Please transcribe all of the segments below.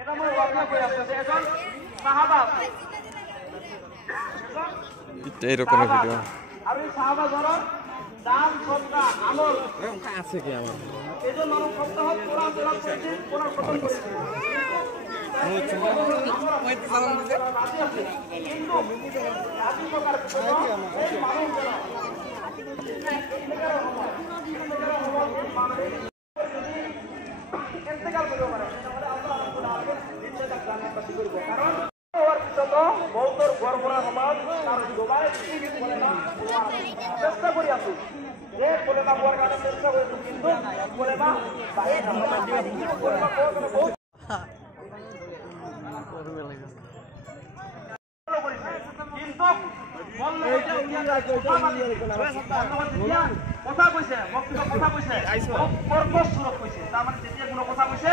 এটা মই ওয়াকা কই আছে যে এজন সাহাবা এইরকম ভিডিও আর এই সাহাবা যারা দান সদকা আমল আছে কি আমার এজন মানুষ সপ্তাহ কোরআন তেলাওয়াত করেছে কোরআন খতম করেছে চেষ্টা করি আছো যে বলে না হওয়ার কারণে চেষ্টা করেছো কিন্তু বলে না কথা কৈছে বক্তব্য কথা কৈছে সুরত কৈছে তার মানে যেতিয়া কোনো কথা কৈছে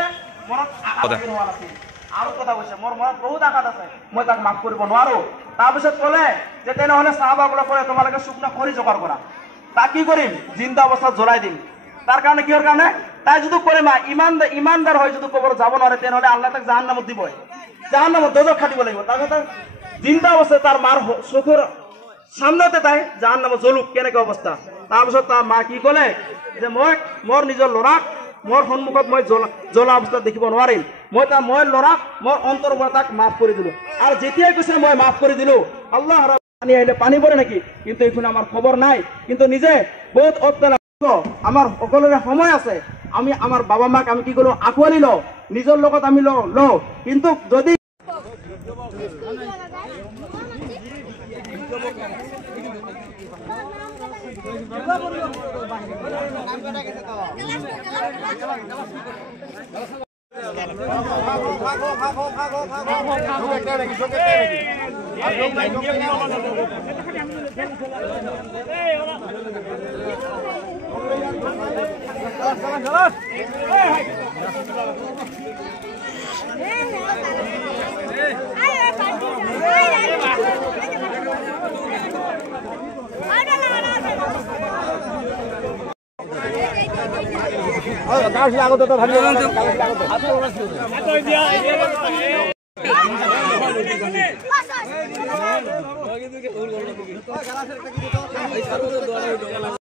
মনত আঘাত হোৱা নাছিল আৰু কথা কৈছে মোৰ মনত বহুত আঘাত আছে মই তাক মাফ কৰিব নোৱাৰো তাৰপিছত ক'লে যে তেনেহ'লে সাহাবাসকলক ক'লে তোমালোকে শুকনা খৰি যোগাৰ কৰা তাক কি কৰিম জিন্দা অৱস্থাত জ্বলাই দিম তাৰ কাৰণে কিহৰ কাৰণে তাই যদি কৰে মা ইমানদাৰ হয় যদি কবৰত যাব নোৱাৰে তেনেহ'লে আল্লাহ তাক জাহান্নামত দিব জাহান্নামত দোজখ খাটিব লাগিব তাৰপিছত জিন্দা অৱস্থাত তাৰ মাৰ চকুৰ সামনেতে তাই জাহান্নামত জ্বলুক কেনেকৈ অৱস্থা তাৰপিছত তাৰ মা কি ক'লে যে মই মোৰ নিজৰ ল'ৰাক মোৰ সন্মুখত মই জ্বলা অৱস্থাত দেখিব নোৱাৰিম মই ল'ৰাক মোৰ অন্তৰৰ পৰা তাক মাফ কৰি দিলো আৰু যেতিয়াই কৈছে মই মাফ কৰি দিলো আল্লাহ পানী আহিলে পানী পৰে নেকি কিন্তু এইখন আমাৰ খবৰ নাই কিন্তু নিজে বহুত আমাৰ সকলোৰে সময় আছে আমি আমাৰ বাবা মাক আমি কি কৰো আঁকোৱালি লওঁ নিজৰ লগত আমি লওঁ কিন্তু যদি